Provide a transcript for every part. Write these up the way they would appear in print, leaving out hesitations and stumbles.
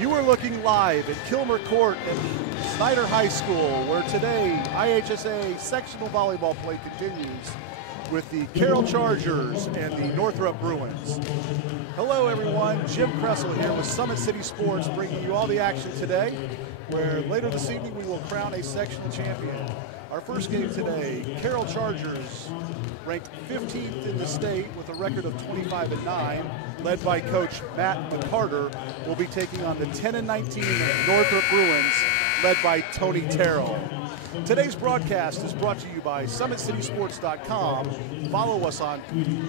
You are looking live at Kilmer Court at Snyder High School, where today IHSAA sectional volleyball play continues with the Carroll Chargers and the Northrop Bruins. Hello everyone, Jim Kressel here with Summit City Sports, bringing you all the action today, where later this evening we will crown a sectional champion. Our first game today, Carroll Chargers, ranked 15th in the state with a record of 25-9, led by Coach Matt McCarter, will be taking on the 10-19 Northrop Bruins, led by Tony Terrell. Today's broadcast is brought to you by SummitCitySports.com. Follow us on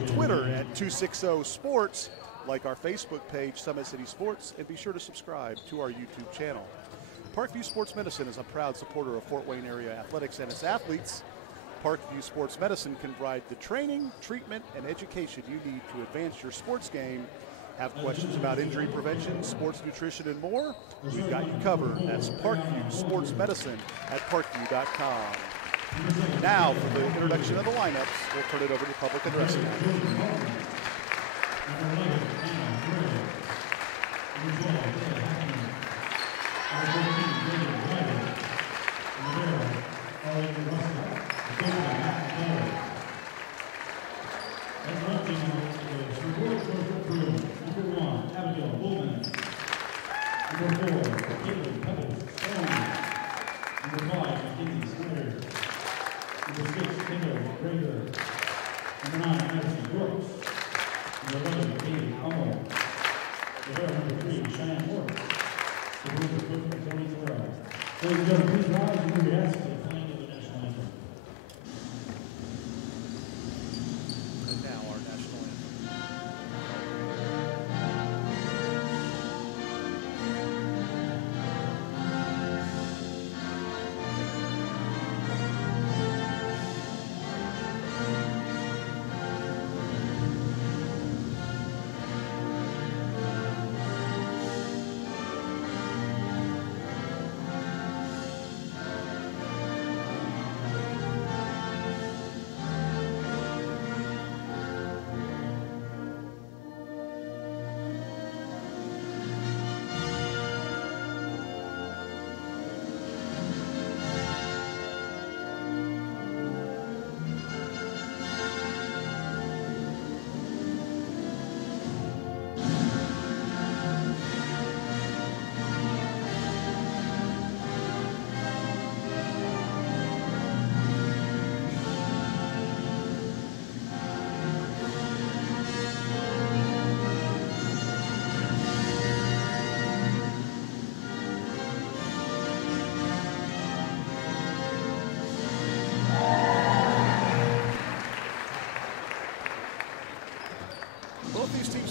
Twitter at 260sports, like our Facebook page, Summit City Sports, and be sure to subscribe to our YouTube channel. Parkview Sports Medicine is a proud supporter of Fort Wayne area athletics and its athletes. Parkview Sports Medicine can provide the training, treatment, and education you need to advance your sports game. Have questions about injury prevention, sports nutrition, and more? We've got you covered. That's Parkview Sports Medicine at parkview.com. Now, for the introduction of the lineups, we'll turn it over to public address now.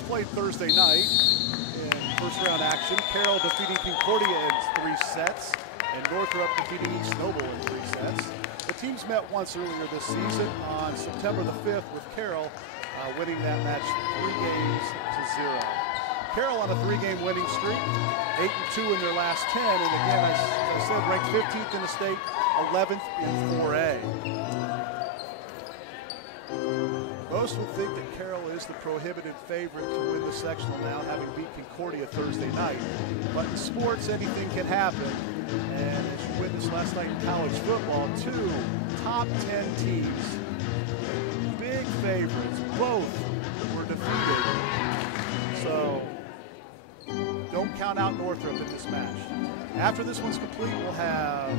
Played Thursday night in first round action. Carroll defeating Concordia in 3 sets, and Northrop defeating East Noble in 3 sets. The teams met once earlier this season on September the 5th, with Carroll winning that match 3-0. Carroll on a 3-game winning streak, 8-2 in their last 10, and again, as I said, ranked 15th in the state, 11th in 4A. Most would think that Carroll is the prohibited favorite to win the sectional now, having beat Concordia Thursday night. But in sports, anything can happen. And as you witnessed last night in college football, 2 top 10 teams, big favorites, both were defeated. So don't count out Northrop in this match. After this one's complete, we'll have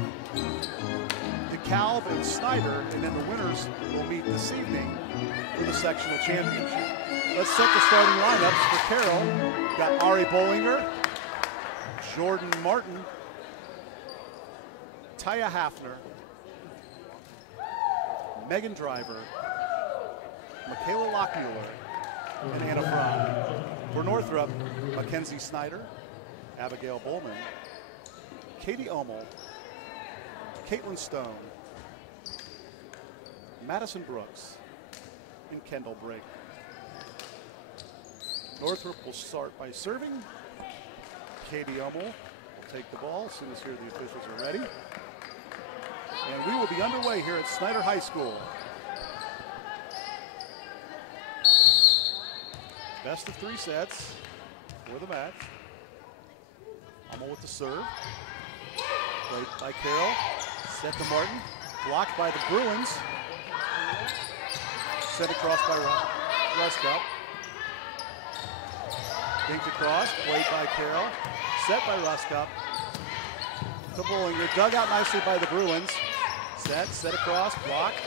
DeKalb and Snyder, and then the winners will meet this evening for the sectional championship. Let's set the starting lineups for Carroll. We've got Ari Bollinger, Jordan Martin, Taya Hafner, Megan Driver, Michaela Lockmuller, and Anna Fry. For Northrop, Mackenzie Snyder, Abigail Bowman, Katie Ommel, Caitlin Stone, Madison Brooks, and Kendall Brigg. Northrop will start by serving. Katie Ommel will take the ball as soon as here the officials are ready. And we will be underway here at Snyder High School. Best of 3 sets for the match. Hummel with the serve. Played by Carroll. Set to Martin. Blocked by the Bruins. Sent across by Ruska. Dinked across. Played by Carroll. Set by Ruska. To Bollinger. Dug out nicely by the Bruins. Set across. Blocked.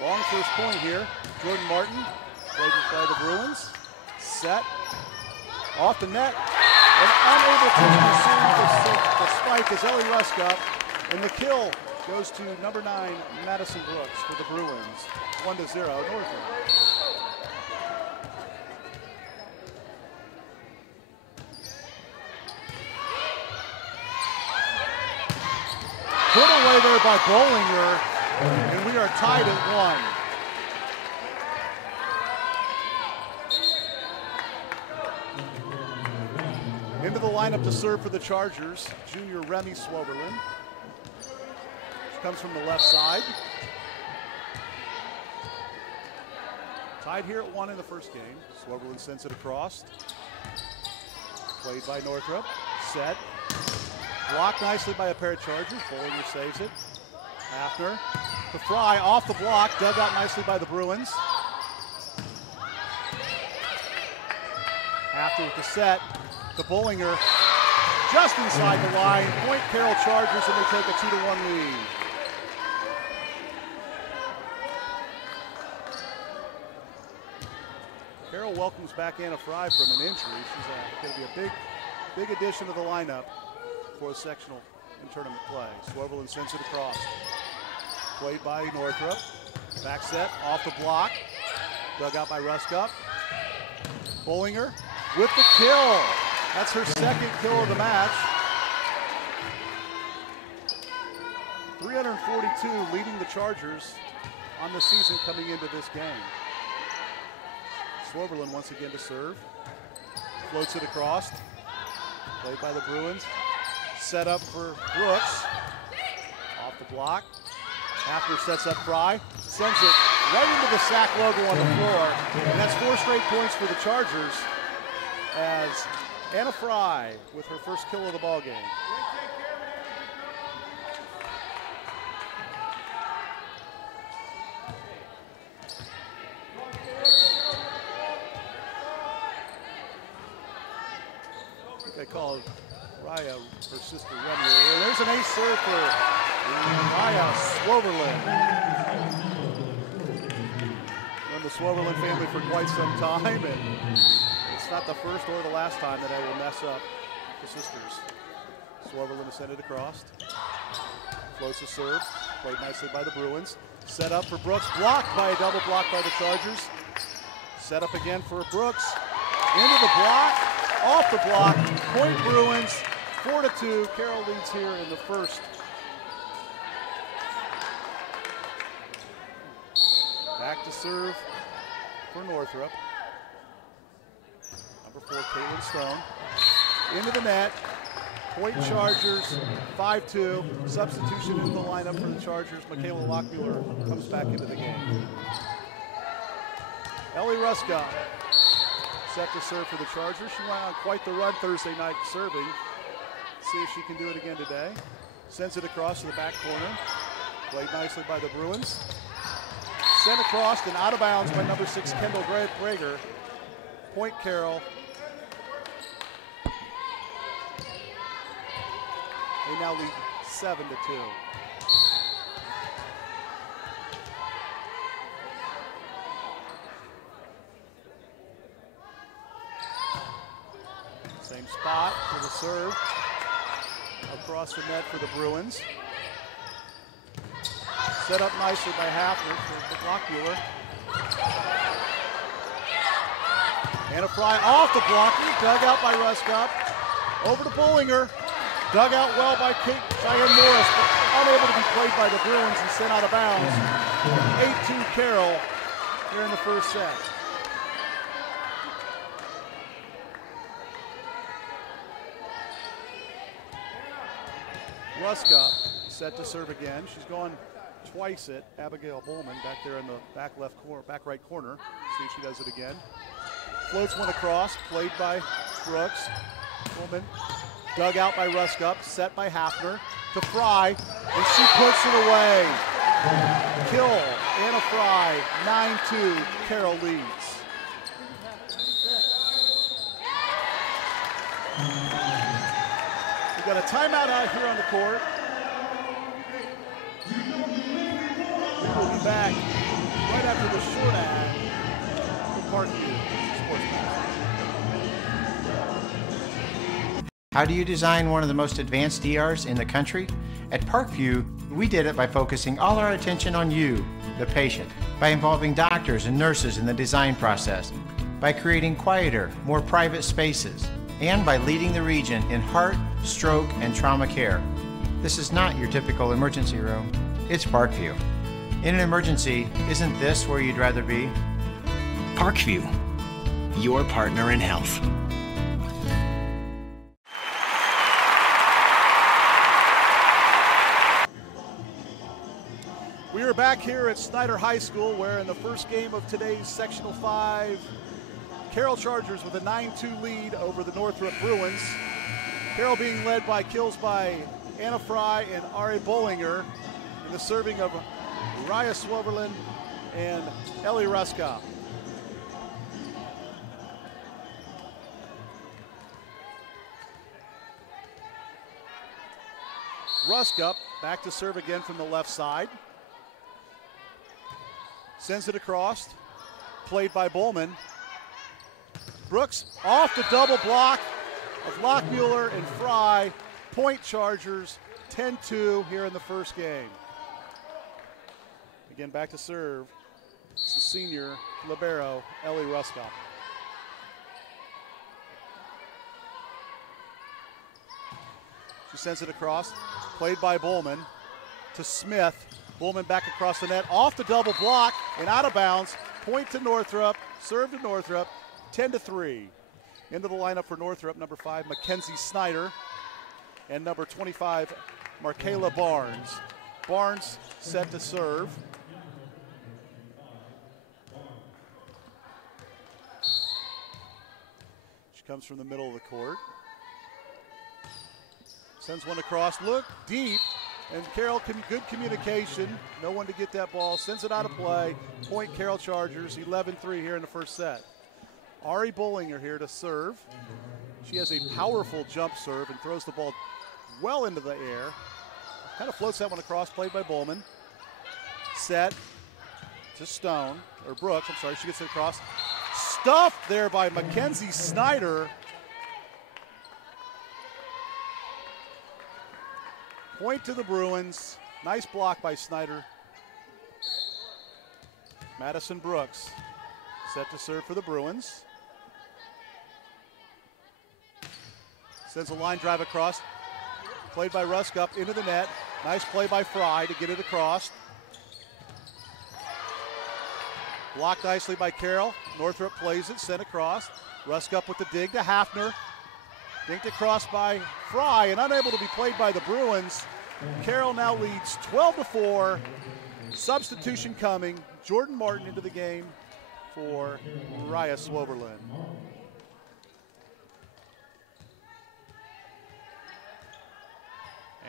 Long first point here. Jordan Martin. Played by the Bruins. Set. Off the net. And unable to receive the spike is Ellie Ruska. And the kill goes to number 9, Madison Brooks for the Bruins. 1-0, Northrop. Put away there by Bollinger, and we are tied at 1. Into the lineup to serve for the Chargers, junior Remy Swoberlin. She comes from the left side. Tied here at 1 in the first game. Swoberlin sends it across. Played by Northrop. Set. Blocked nicely by a pair of Chargers. Bollinger saves it. Hafner to Fry off the block. Dug out nicely by the Bruins. Hafner with the set. To Bollinger, just inside the line. Point Carroll Chargers, and they take a 2-1 lead. Carroll welcomes back Anna Fry from an injury. She's going to be a big addition to the lineup for the sectional and tournament play. Swoberlin sends it across. Played by Northrop. Back set, off the block. Dug out by Ruska. Bollinger with the kill. That's her second kill of the match. 342 leading the Chargers on the season coming into this game. Swoberlin once again to serve. Floats it across. Played by the Bruins. Set up for Brooks. Off the block. Hafner sets up Fry. Sends it right into the SAC logo on the floor. And that's 4 straight points for the Chargers as Anna Fry with her first kill of the ball game. I think they called Raya her sister Remy. And there's an ace serve for Raya Swoberlin. Known the Swoberlin family for quite some time, and it's not the first or the last time that I will mess up the sisters. Swoberlin is sent it across. Floats a serve. Played nicely by the Bruins. Set up for Brooks. Blocked by a double block by the Chargers. Set up again for Brooks. Into the block. Off the block. Point Bruins. 4-2. Carroll leads here in the first. Back to serve for Northrop. Number 4, Caitlin Stone. Into the net. Point Chargers, 5-2. Substitution into the lineup for the Chargers. Michaela Lockmuller comes back into the game. Ellie Ruska set to serve for the Chargers. She went on quite the run Thursday night serving. See if she can do it again today. Sends it across to the back corner. Played nicely by the Bruins. Sent across and out of bounds by number 6, Kendall Brager. Point Carroll. They now lead 7-2. Same spot for the serve. Across the net for the Bruins. Set up nicely by Hafner for Lockmuller. Anna Fry off the blocker, dug out by Ruska. Over to Bollinger. Dug out well by Cheyenne Morris, but unable to be played by the Bruins and sent out of bounds. 8-2 Carroll here in the first set. Ruska set to serve again. She's gone twice at Abigail Bowman back there in the back right corner. See if she does it again. Floats one across, played by Brooks. Bowman Dug out by Ruskup, set by Hafner to Fry, and she puts it away. Kill, Anna Fry, 9-2, Carroll leads. We've got a timeout out here on the court. We'll be back right after the short ad with Parkview Sports. How do you design one of the most advanced ERs in the country? At Parkview, we did it by focusing all our attention on you, the patient, by involving doctors and nurses in the design process, by creating quieter, more private spaces, and by leading the region in heart, stroke, and trauma care. This is not your typical emergency room. It's Parkview. In an emergency, isn't this where you'd rather be? Parkview, your partner in health. We are back here at Snyder High School, where in the first game of today's Sectional 5, Carroll Chargers with a 9-2 lead over the Northrop Bruins. Carroll being led by kills by Anna Fry and Ari Bollinger, and the serving of Raya Swoverlin and Ellie Ruska. Ruska back to serve again from the left side. Sends it across, played by Bowman. Brooks off the double block of Lockmuller and Fry. Point Chargers, 10-2 here in the first game. Again, back to serve. It's the senior libero, Ellie Ruska. She sends it across, played by Bowman to Smith. Bowman back across the net, off the double block and out of bounds. Point to Northrop, serve to Northrop, 10-3. Into the lineup for Northrop, number 5, Mackenzie Snyder, and number 25, Markayla Barnes. Barnes set to serve. She comes from the middle of the court. Sends one across, look deep. And Carroll, good communication. No one to get that ball. Sends it out of play. Point Carroll Chargers, 11-3 here in the first set. Ari Bollinger here to serve. She has a powerful jump serve and throws the ball well into the air. Kind of floats that one across, played by Bowman. Set to Stone, or Brooks, I'm sorry, she gets it across. Stuffed there by Mackenzie Snyder. Point to the Bruins. Nice block by Snyder. Madison Brooks set to serve for the Bruins. Sends a line drive across. Played by Ruskup into the net. Nice play by Fry to get it across. Blocked nicely by Carroll. Northrop plays it, sent across. Ruskup with the dig to Hafner. Dinked across by Fry and unable to be played by the Bruins. Carroll now leads 12-4. Substitution coming. Jordan Martin into the game for Raya Swoverlin.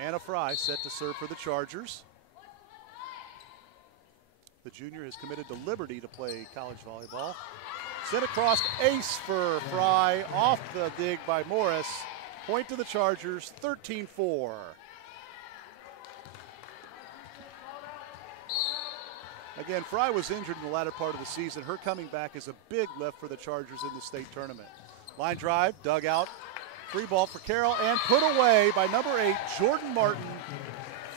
Anna Fry set to serve for the Chargers. The junior has committed to Liberty to play college volleyball. Sent across, ace for Fry, off the dig by Morris. Point to the Chargers, 13-4. Again, Fry was injured in the latter part of the season. Her coming back is a big lift for the Chargers in the state tournament. Line drive, dug out, free ball for Carroll, and put away by number 8, Jordan Martin.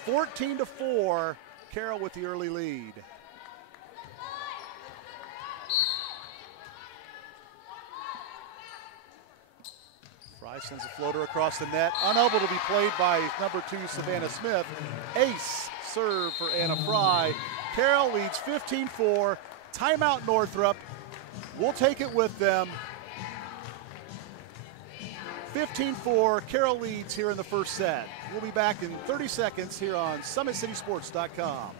14-4, Carroll with the early lead. Fry sends a floater across the net, unable to be played by number 2, Savannah Smith. Ace serve for Anna Fry. Carroll leads 15-4. Timeout Northrop. We'll take it with them. 15-4. Carroll leads here in the first set. We'll be back in 30 seconds here on SummitCitySports.com.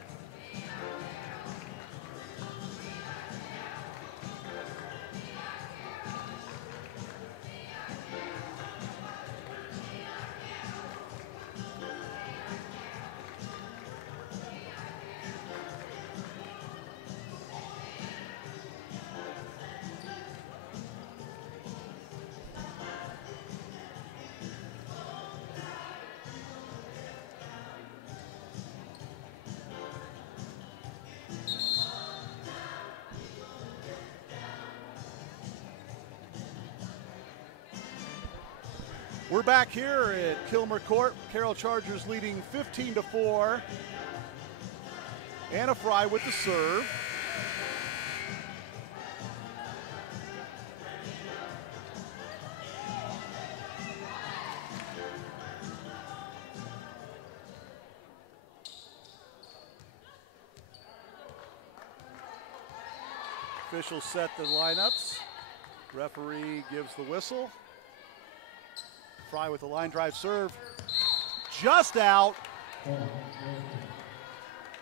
We're back here at Kilmer Court. Carroll Chargers leading 15-4. Anna Fry with the serve. Officials set the lineups. Referee gives the whistle. Fry with the line drive serve. Just out.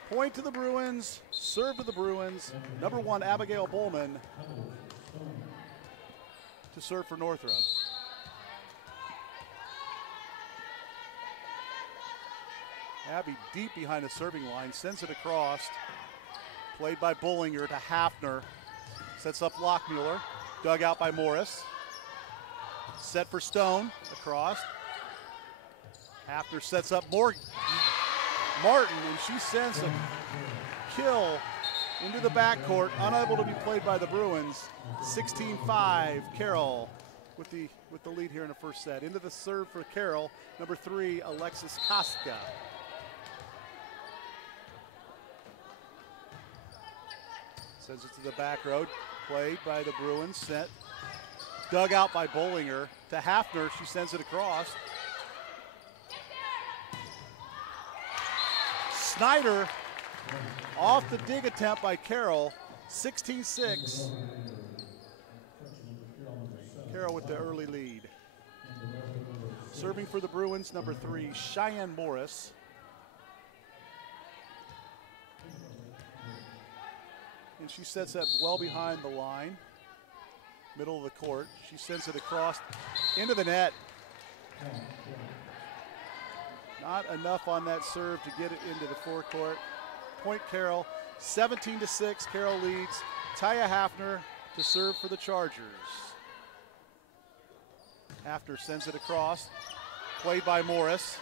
Point to the Bruins. Serve to the Bruins. Number 1, Abigail Bowman to serve for Northrop. Abby deep behind the serving line. Sends it across. Played by Bullinger to Hafner. Sets up Lockmuller. Dug out by Morris. Set for Stone. Across. Hafner sets up Martin, and she sends a kill into the backcourt. Unable to be played by the Bruins. 16-5, Carroll with the lead here in the first set. Into the serve for Carroll. Number 3, Alexis Koska. Sends it to the back row. Played by the Bruins. Set. Dug out by Bullinger to Hafner. She sends it across. Snyder off the dig attempt by Carroll. 16-6. Carroll with the early lead. Serving for the Bruins, number 3, Cheyenne Morris. And she sets that well behind the line, middle of the court. She sends it across into the net. Not enough on that serve to get it into the forecourt. Point Carroll, 17-6. Carroll leads. Taya Hafner to serve for the Chargers. Hafner sends it across. Played by Morris.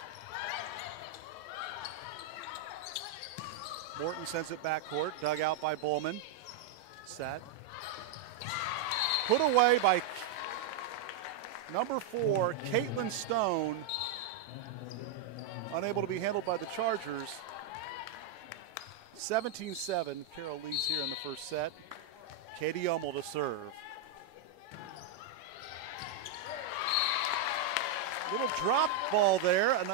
Morton sends it backcourt. Dug out by Bowman. Set. Put away by number 4, Caitlin Stone. Unable to be handled by the Chargers. 17-7. Carroll leads here in the first set. Katie Hummel to serve. Little drop ball there, and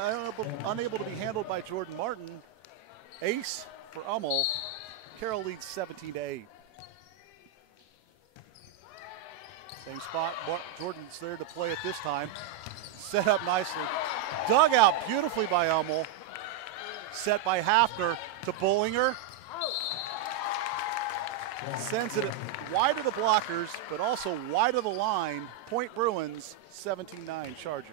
unable to be handled by Jordan Martin. Ace for Hummel. Carroll leads 17-8. Same spot. Jordan's there to play it this time. Set up nicely. Dug out beautifully by Hummel. Set by Hafner to Bullinger. Sends it wide of the blockers, but also wide of the line. Point Bruins, 17-9 Chargers.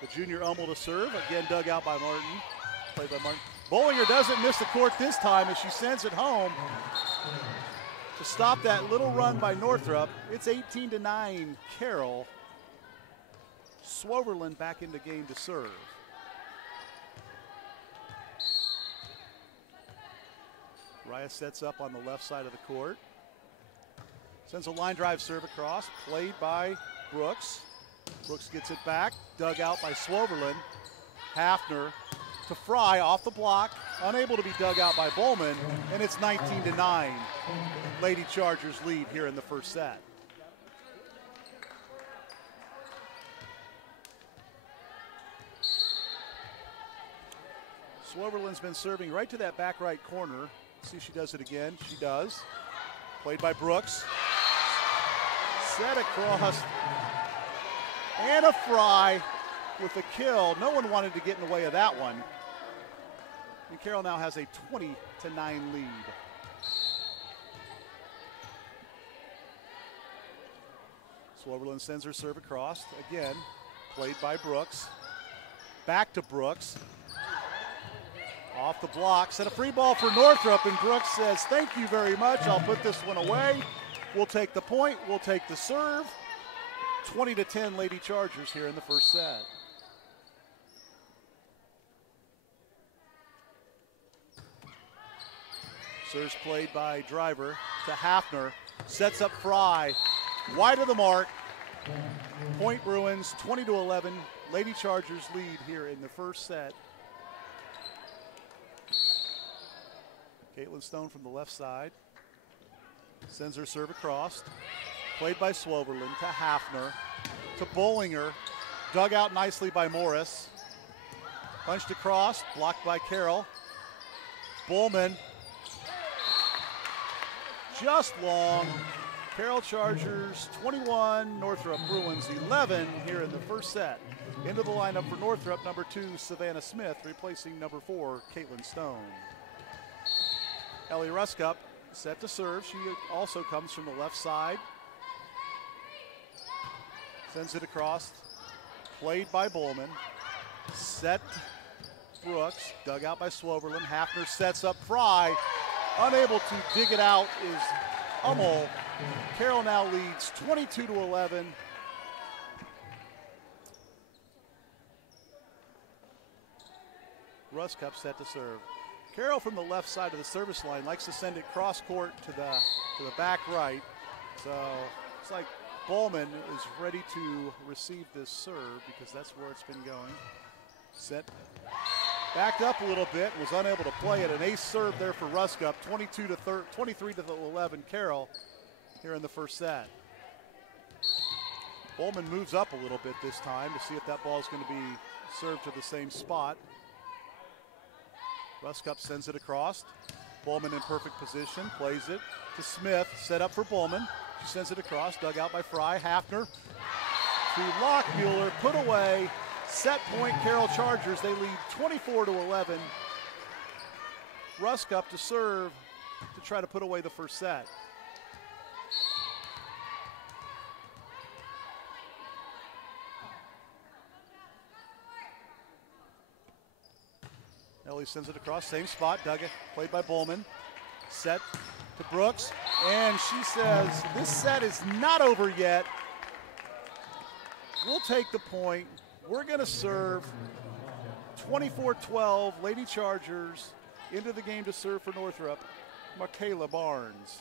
The junior Hummel to serve. Again, dug out by Martin. Played by Martin. Bullinger doesn't miss the court this time as she sends it home to stop that little run by Northrop. It's 18-9 Carroll. Swoverland back into game to serve. Raya sets up on the left side of the court. Sends a line drive serve across. Played by Brooks. Brooks gets it back. Dug out by Swoverland. Hafner to Fry off the block. Unable to be dug out by Bowman. And it's 19-9. Lady Chargers lead here in the first set. Swoverland's been serving right to that back right corner. See if she does it again. She does. Played by Brooks. Set across. Anna Fry with a kill. No one wanted to get in the way of that one. And Carroll now has a 20-9 lead. Swoverland sends her serve across. Again, played by Brooks. Back to Brooks. Off the block. Set a free ball for Northrop, and Brooks says, thank you very much. I'll put this one away. We'll take the point. We'll take the serve. 20-10 Lady Chargers here in the first set. Serves played by Driver to Hafner. Sets up Fry. Wide of the mark. Point Bruins, 20-11. Lady Chargers lead here in the first set. Caitlin Stone from the left side. Sends her serve across. Played by Swoverland to Hafner. To Bollinger. Dug out nicely by Morris. Punched across, blocked by Carroll. Bowman. Just long. Carroll Chargers 21, Northrop Bruins 11 here in the first set. Into the lineup for Northrop, number 2, Savannah Smith, replacing number 4, Caitlin Stone. Ellie Ruskup set to serve. She also comes from the left side. Sends it across. Played by Bowman. Set Brooks. Dug out by Swoverland. Hafner sets up Fry. Unable to dig it out is Hummel. Carroll now leads 22-11. Ruskup set to serve. Carroll from the left side of the service line likes to send it cross court to the back right. So it's like Bowman is ready to receive this serve because that's where it's been going. Set backed up a little bit, was unable to play it. An ace serve there for Ruskup, 23-11 Carroll here in the first set. Bowman moves up a little bit this time to see if that ball is going to be served to the same spot. Ruskup sends it across. Bowman in perfect position, plays it to Smith, set up for Bowman. She sends it across, dug out by Fry. Hafner to Lockmuller, put away. Set point, Carroll Chargers. They lead 24-11. Ruskup to serve to try to put away the first set. Ellie sends it across, same spot, dug it, played by Bowman. Set to Brooks, and she says, this set is not over yet. We'll take the point. We're going to serve 24-12, Lady Chargers. Into the game to serve for Northrop, Michaela Barnes.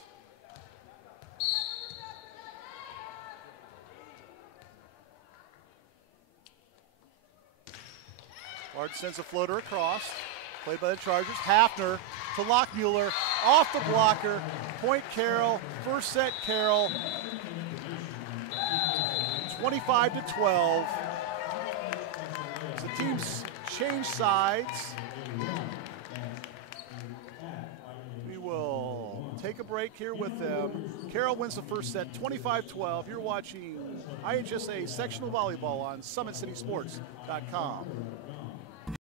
Barnes sends a floater across, played by the Chargers. Hafner to Lockmuller, off the blocker. Point Carroll, first set Carroll. 25-12. The teams change sides. We will take a break here with them. Carroll wins the first set, 25-12. You're watching IHSAA Sectional Volleyball on SummitCitySports.com.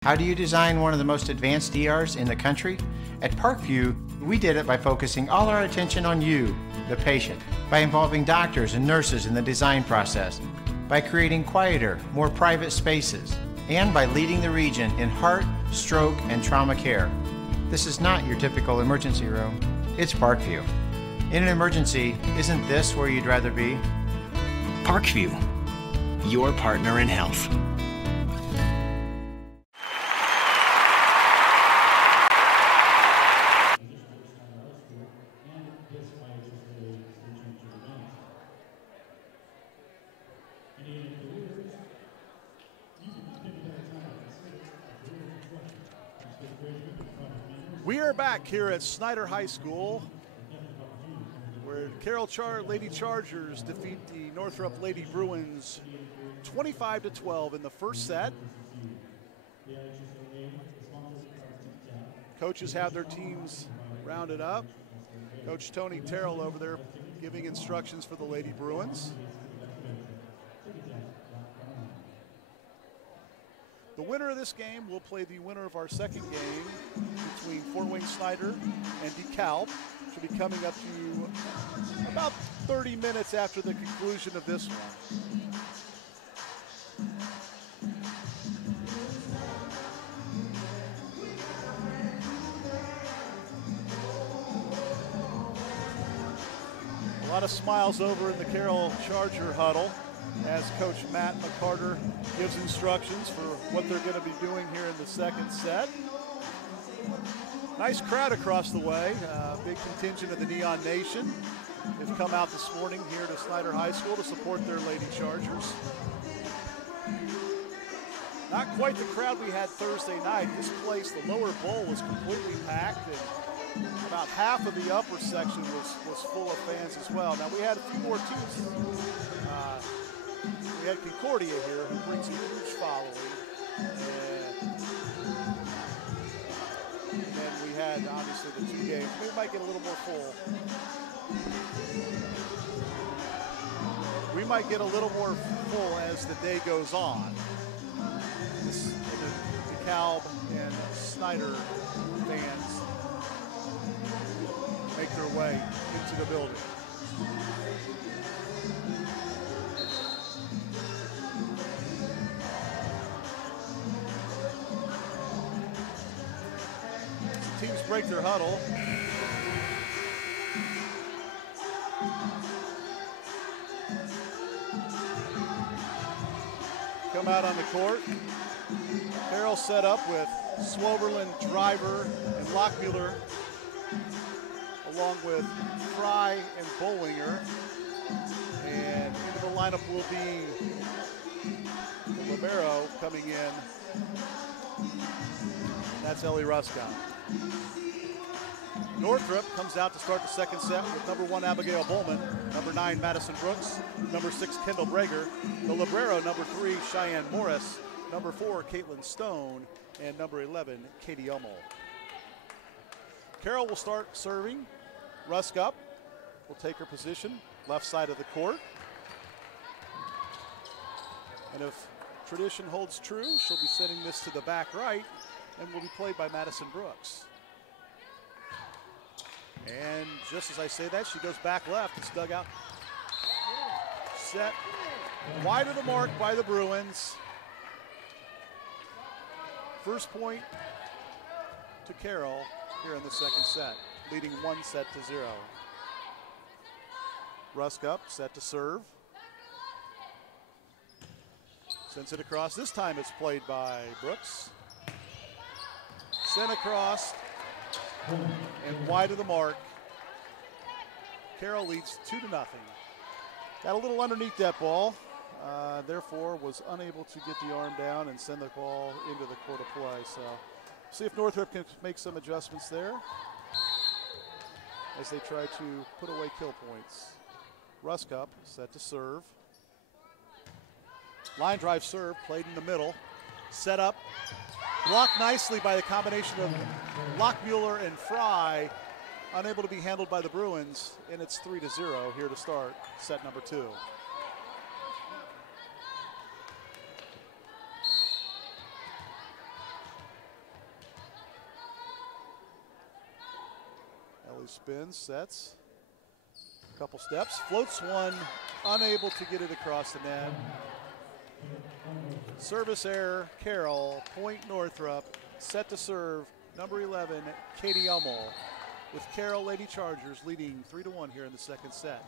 How do you design one of the most advanced ERs in the country? At Parkview, we did it by focusing all our attention on you, the patient, by involving doctors and nurses in the design process, by creating quieter, more private spaces, and by leading the region in heart, stroke, and trauma care. This is not your typical emergency room. It's Parkview. In an emergency, isn't this where you'd rather be? Parkview, your partner in health. We are back here at Snyder High School, where Carroll Lady Chargers defeat the Northrop Lady Bruins 25-12 in the first set. Coaches have their teams rounded up. Coach Tony Terrell over there giving instructions for the Lady Bruins. The winner of this game will play the winner of our second game between Fort Wayne Snyder and DeKalb. Should be coming up to you about 30 minutes after the conclusion of this one. A lot of smiles over in the Carroll Charger huddle as Coach Matt McCarter gives instructions for what they're going to be doing here in the second set. Nice crowd across the way. Big contingent of the Neon Nation have come out this morning here to Snyder High School to support their Lady Chargers. Not quite the crowd we had Thursday night. This place, the lower bowl, was completely packed, and about half of the upper section was full of fans as well. Now, we had a few more teams. We had Concordia here, who brings a huge following. And then we had, obviously, the 2 games. We might get a little more full. We might get a little more full as the day goes on. The DeKalb and Snyder fans make their way into the building. Teams break their huddle. Come out on the court. Carroll set up with Swoberlin, Driver, and Lockmuller, along with Fry and Bollinger. And into the lineup will be the libero coming in. That's Ellie Ruska. Northrop comes out to start the second set with number 1 Abigail Bowman, number 9 Madison Brooks, number 6 Kendall Brager, the libero number 3 Cheyenne Morris, number 4 Caitlin Stone, and number 11 Katie Ummel. Carroll will start serving. Rusk will take her position left side of the court. And if tradition holds true, she'll be sending this to the back right and will be played by Madison Brooks. And just as I say that, she goes back left. It's dug out. Set wide of the mark by the Bruins. First point to Carroll here in the second set, leading 1-0. Rusk set to serve. Sends it across. This time it's played by Brooks. Sent across and wide of the mark. Carroll leads 2-0. Got a little underneath that ball. Therefore was unable to get the arm down and send the ball into the court of play. So see if Northrop can make some adjustments there as they try to put away kill points. Rusk set to serve. Line drive serve played in the middle. Set up. Blocked nicely by the combination of Lockmuller and Fry. Unable to be handled by the Bruins, and it's 3-0 here to start set number 2. Ellie spins, sets, a couple steps, floats one, unable to get it across the net. Service error, Carroll, point Northrop, set to serve, number 11, Katie Ummel, with Carroll Lady Chargers leading 3-1 here in the second set.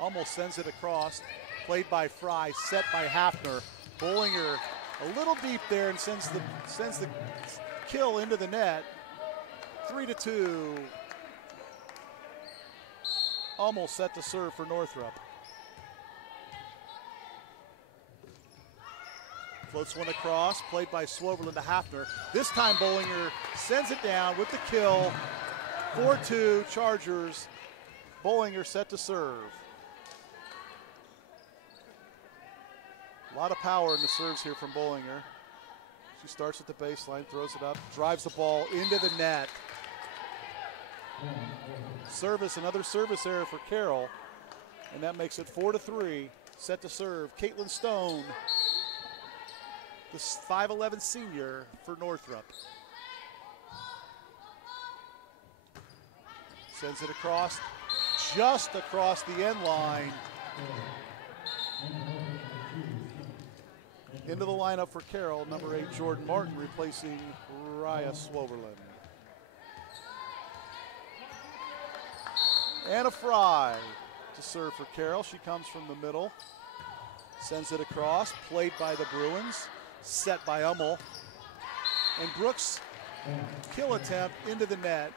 Ummel sends it across, played by Fry, set by Hafner. Bollinger a little deep there and sends the kill into the net. 3-2. Ummel set to serve for Northrop. Floats one across, played by Swoberlin to Hafner. This time Bollinger sends it down with the kill. 4-2 Chargers. Bollinger set to serve. A lot of power in the serves here from Bollinger. She starts at the baseline, throws it up, drives the ball into the net. Service, another service error for Carroll, and that makes it 4-3. Set to serve, Caitlin Stone, the 5'11" senior for Northrop. Sends it across, just across the end line. Into the lineup for Carroll, number 8, Jordan Martin, replacing Raya Swoberlin. Anna Fry to serve for Carroll. She comes from the middle. Sends it across, played by the Bruins. Set by Ummel. And Brooks kill attempt into the net.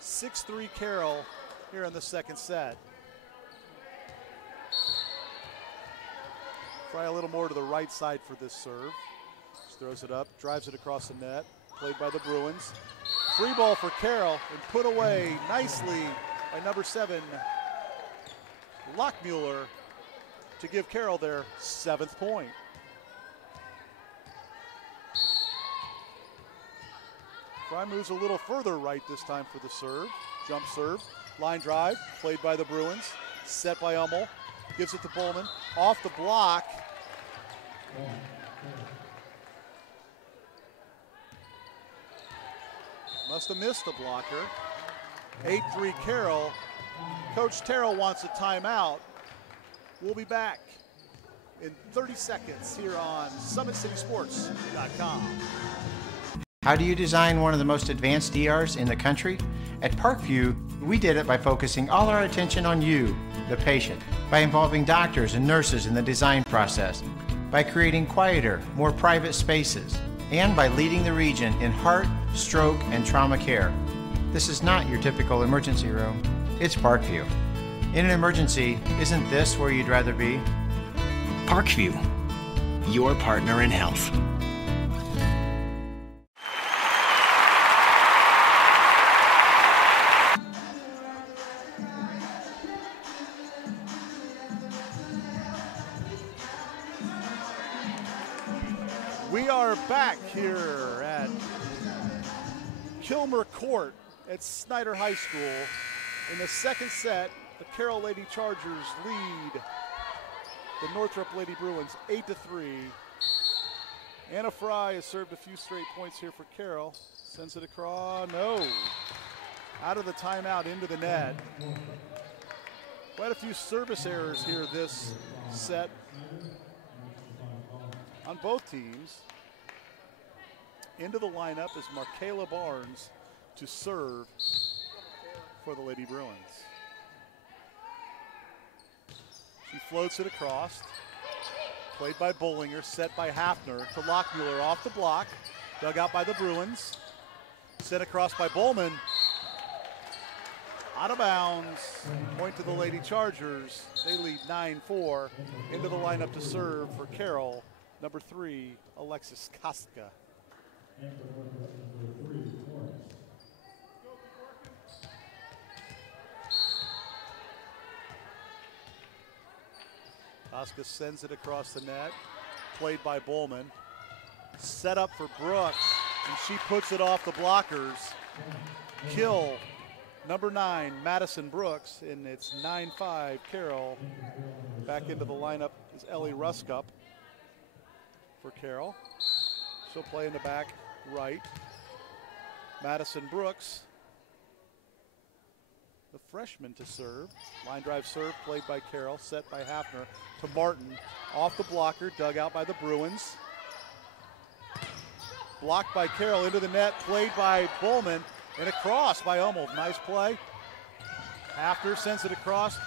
6-3 Carroll here in the second set. Try a little more to the right side for this serve. Just throws it up, drives it across the net. Played by the Bruins. Free ball for Carroll and put away nicely by number 7, Lockmuller, to give Carroll their 7th point. Fry moves a little further right this time for the serve. Jump serve, line drive, played by the Bruins. Set by Hummel, gives it to Bowman. Off the block. Must have missed the blocker. 8-3 Carroll. Coach Terrell wants a timeout. We'll be back in 30 seconds here on SummitCitySports.com. How do you design one of the most advanced ERs in the country? At Parkview, we did it by focusing all our attention on you, the patient, by involving doctors and nurses in the design process, by creating quieter, more private spaces, and by leading the region in heart, stroke, and trauma care. This is not your typical emergency room. It's Parkview. In an emergency, isn't this where you'd rather be? Parkview, your partner in health. We are back here at Kilmer Court at Snyder High School. In the second set, the Carroll Lady Chargers lead the Northrop Lady Bruins 8-3. Anna Fry has served a few straight points here for Carroll. Sends it across, no. Out of the timeout into the net. Quite a few service errors here this set on both teams. Into the lineup is Markayla Barnes to serve for the Lady Bruins. She floats it across. Played by Bollinger, set by Hafner to Lockmuller off the block. Dug out by the Bruins. Set across by Bowman. Out of bounds. Point to the Lady Chargers. They lead 9-4. Into the lineup to serve for Carroll, number 3, Alexis Kostka. Kostka sends it across the net. Played by Bowman. Set up for Brooks, and she puts it off the blockers. Kill number 9, Madison Brooks, and it's 9-5 Carroll. Back into the lineup is Ellie Ruskup for Carroll. She'll play in the back right. Madison Brooks, the freshman, to serve. Line drive serve played by Carroll, set by Hafner to Martin. Off the blocker, dug out by the Bruins. Blocked by Carroll into the net, played by Bowman, and across by Hummel. Nice play. Hafner sends it across.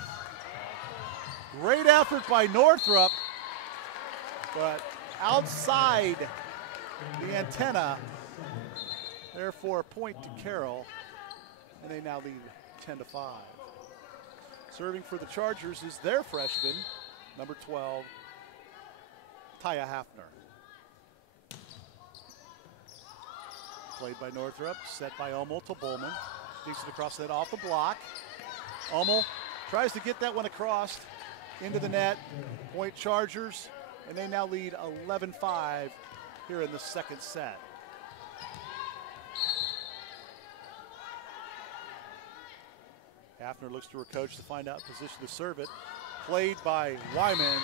Great effort by Northrop, but outside the antenna. Therefore, a point to Carroll, and they now lead 10-5. Serving for the Chargers is their freshman, number 12, Taya Hafner. Played by Northrop, set by Hummel to Bowman. Sneaks it across the net off the block. Hummel tries to get that one across into the net. Point Chargers, and they now lead 11-5 here in the second set. Hafner looks to her coach to find out position to serve it. Played by Wyman,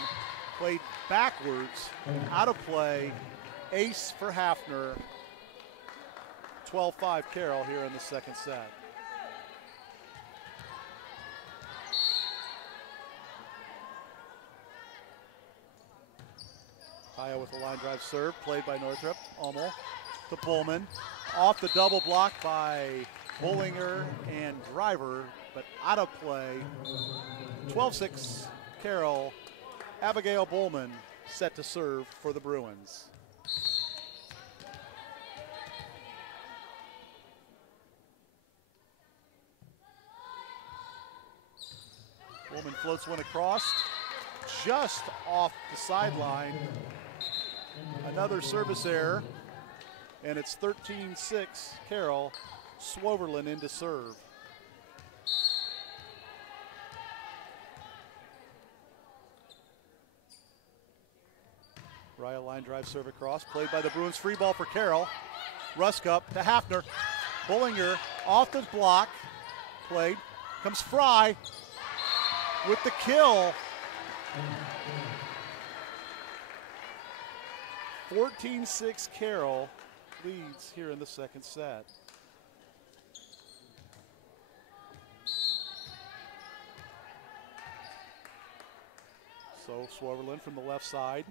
played backwards, out of play. Ace for Hafner. 12-5 Carroll here in the second set. Taya with a line drive serve, played by Northrop. Hummel to Bowman. Off the double block by Bollinger and Driver, but out of play. 12-6 Carroll. Abigail Bowman set to serve for the Bruins. Woolman floats one across, just off the sideline. Another service error, and it's 13-6 Carroll. Swoverlin in to serve. Raya line drive serve across, played by the Bruins. Free ball for Carroll. Ruska to Hafner. Bullinger off the block. Played. Comes Fry with the kill. 14-6 Carroll leads here in the second set. So Swoverlin from the left side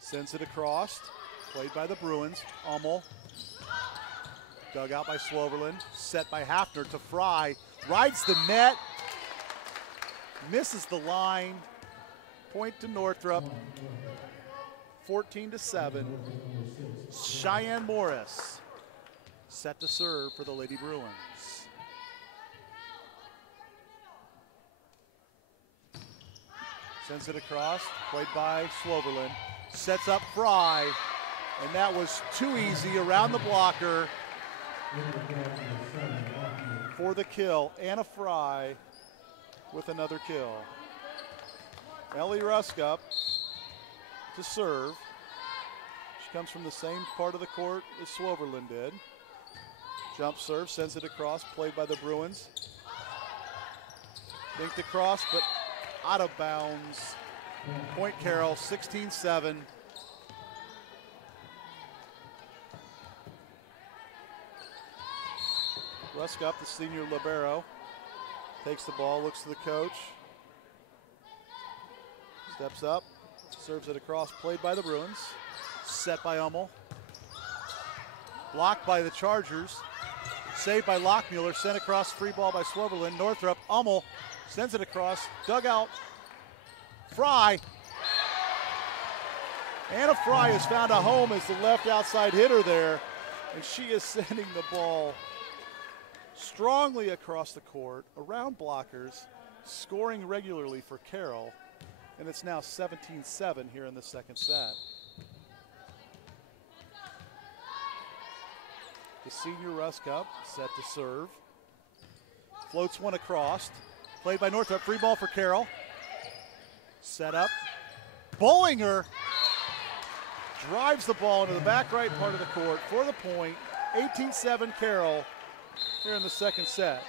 sends it across, played by the Bruins. Hummel, dug out by Swoverlin, set by Hafner to Fry, rides the net, misses the line. Point to Northrop. 14-7. Cheyenne Morris set to serve for the Lady Bruins. Sends it across, played by Swoverlin. Sets up Fry, and that was too easy around the blocker for the kill. Anna Fry with another kill. Ellie Ruskup to serve. She comes from the same part of the court as Swoverlin did. Jump serve, sends it across, played by the Bruins. Dinked across, but out of bounds. Point Carroll, 16-7. Ruskup, the senior libero, takes the ball, looks to the coach. Steps up, serves it across, played by the Bruins. Set by Hummel. Blocked by the Chargers. Saved by Lockmuller, sent across, free ball by Swoverlin. Northrop, Hummel sends it across, dug out. Fry. Anna Fry has found a home as the left outside hitter there, and she is sending the ball strongly across the court, around blockers, scoring regularly for Carroll, and it's now 17-7 here in the second set. The senior Ruskup set to serve. Floats one across, played by Northrop, free ball for Carroll. Set up. Bullinger drives the ball into the back right part of the court for the point. 18-7 Carroll here in the second set.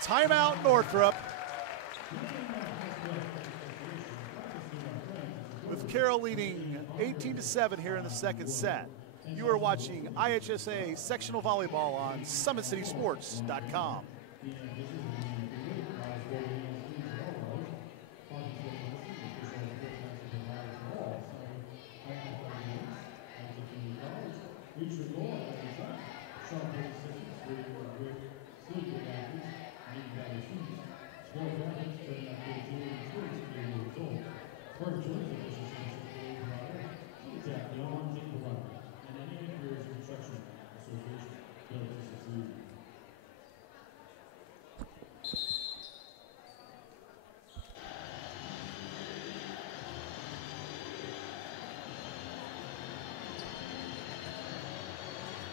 Timeout Northrop. With Carroll leading 18-7 here in the second set. You are watching IHSAA Sectional Volleyball on SummitCitySports.com.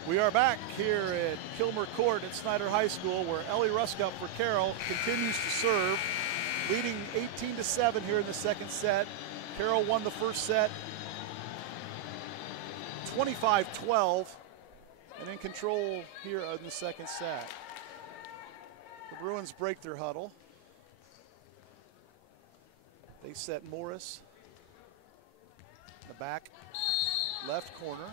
We are back here at Kilmer Court at Snyder High School, where Ellie Ruskup for Carroll continues to serve, leading 18-7 here in the second set. Carroll won the first set 25-12 and in control here in the second set. The Bruins break their huddle. They set Morris in the back left corner.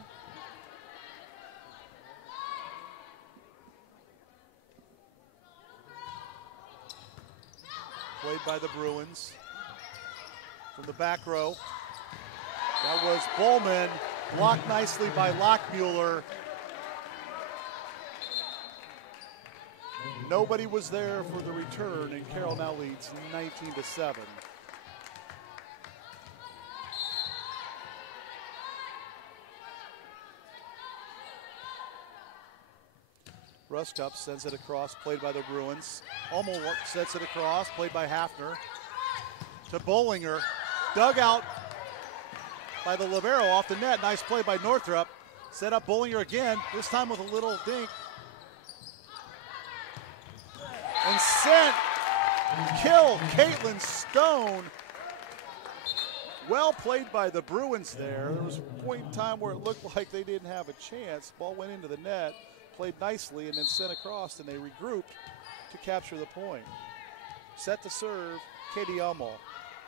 Played by the Bruins. From the back row, that was Bowman, blocked nicely by Lockmuller. Nobody was there for the return, and Carroll now leads 19-7. Ruskup sends it across, played by the Bruins. Hummel sets it across, played by Hafner. to Bollinger. Dug out by the libero off the net. Nice play by Northrop. Set up Bollinger again, this time with a little dink. And sent. Kill Caitlin Stone. Well played by the Bruins there. There was a point in time where it looked like they didn't have a chance. Ball went into the net, played nicely, and then sent across, and they regrouped to capture the point. Set to serve, Katie Hummel.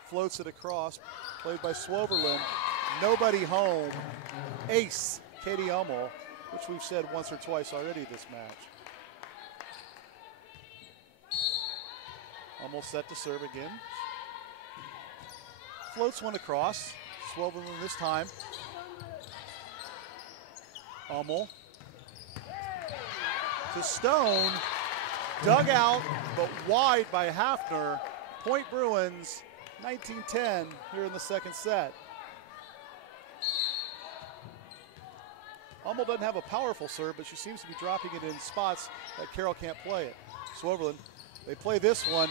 Floats it across, played by Swoverlin. Nobody home. Ace, Katie Hummel, which we've said once or twice already this match. Hummel set to serve again. Floats one across. Swoverlin this time. Hummel to Stone. Dug out, but wide by Hafner. Point Bruins, 19-10 here in the second set. Hummel doesn't have a powerful serve, but she seems to be dropping it in spots that Carroll can't play it. Swoverlin, they play this one.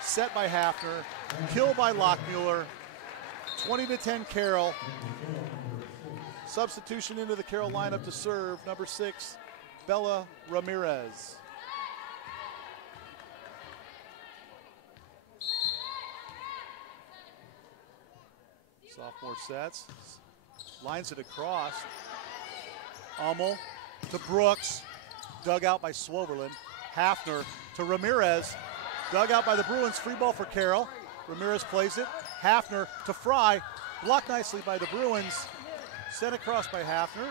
Set by Hafner, killed by Lockmuller. 20-10 Carroll. Substitution into the Carroll lineup to serve, number 6, Bella Ramirez. Sophomore sets, lines it across. Hummel to Brooks, dug out by Swoverlin. Hafner to Ramirez, dug out by the Bruins, free ball for Carroll. Ramirez plays it. Hafner to Fry, blocked nicely by the Bruins. Sent across by Hafner.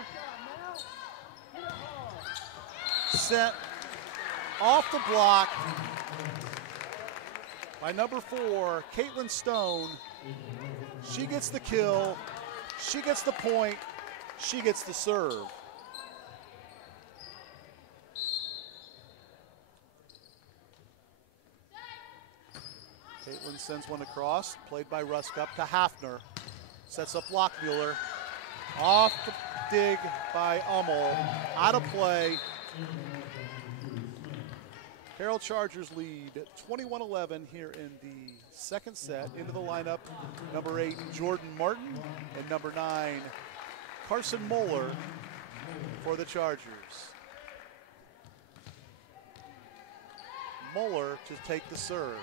Sent off the block by number 4, Caitlin Stone. She gets the kill. She gets the point. She gets the serve. Caitlin sends one across, played by Ruskup to Hafner. Sets up Lockmuller. Off the dig by Hummel. Out of play. Carroll Chargers lead 21-11 here in the second set. Into the lineup, number 8, Jordan Martin, and number 9, Carson Moeller for the Chargers. Moeller to take the serve.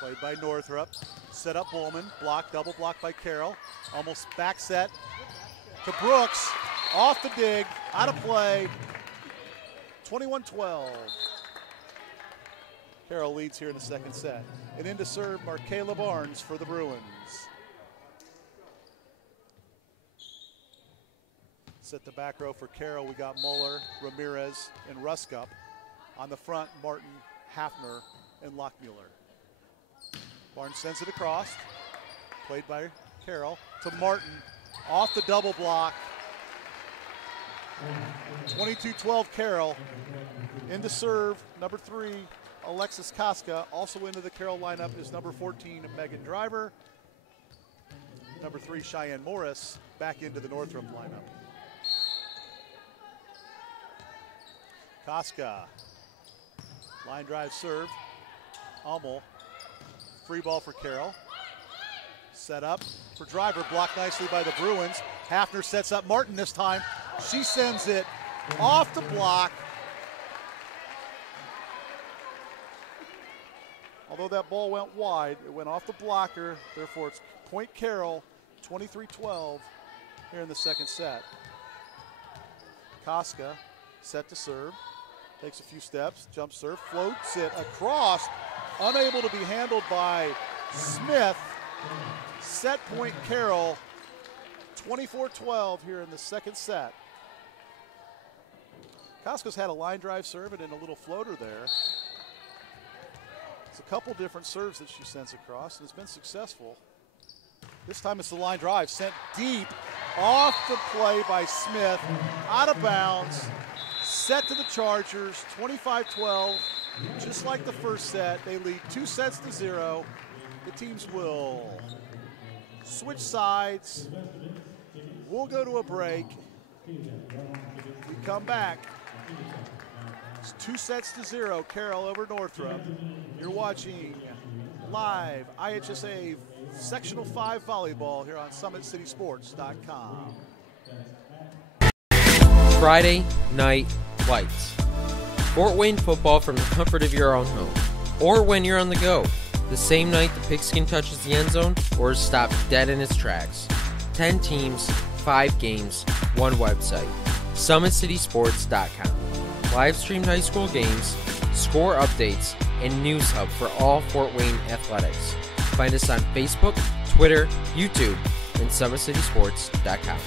Played by Northrop. Set up Bowman. Block, double block by Carroll. Almost back set to Brooks. Off the dig. Out of play. 21-12. Carroll leads here in the second set. And in to serve Markayla Barnes for the Bruins. Set the back row for Carroll. We got Moeller, Ramirez, and Ruskup. On the front, Martin, Hafner, and Lockmuller. Barnes sends it across, played by Carroll to Martin, off the double block. 22-12 Carroll. Into serve, number 3, Alexis Casca. Also into the Carroll lineup is number 14, Megan Driver. Number 3, Cheyenne Morris, back into the Northrop lineup. Casca, line drive serve, Hummel. Free ball for Carroll. Set up for Driver, blocked nicely by the Bruins. Hafner sets up Martin this time. She sends it off the block. Although that ball went wide, it went off the blocker. Therefore, it's point Carroll, 23-12 here in the second set. Casca set to serve. Takes a few steps, jump serve, floats it across. Unable to be handled by Smith. Set point Carroll, 24-12 here in the second set. Casca's had a line drive serve and then a little floater there. It's a couple different serves that she sends across, and it's been successful. This time it's the line drive, sent deep, off the play by Smith, out of bounds. Set to the Chargers, 25-12. Just like the first set, they lead 2-0. The teams will switch sides. We'll go to a break. We come back. It's 2-0, Carroll over Northrop. You're watching live IHSAA Sectional 5 Volleyball here on SummitCitySports.com. Friday Night Lights. Fort Wayne football from the comfort of your own home. Or when you're on the go. The same night the pigskin touches the end zone or is stopped dead in its tracks. 10 teams, 5 games, 1 website. SummitCitySports.com. Live streamed high school games, score updates, and news hub for all Fort Wayne athletics. Find us on Facebook, Twitter, YouTube, and SummitCitySports.com.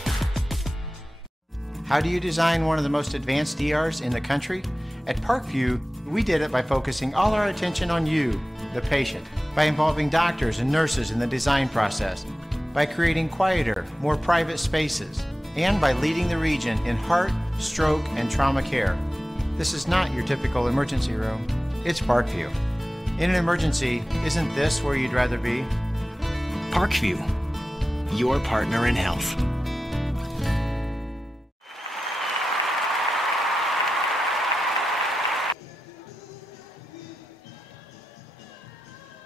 How do you design one of the most advanced ERs in the country? At Parkview, we did it by focusing all our attention on you, the patient, by involving doctors and nurses in the design process, by creating quieter, more private spaces, and by leading the region in heart, stroke, and trauma care. This is not your typical emergency room. It's Parkview. In an emergency, isn't this where you'd rather be? Parkview, your partner in health.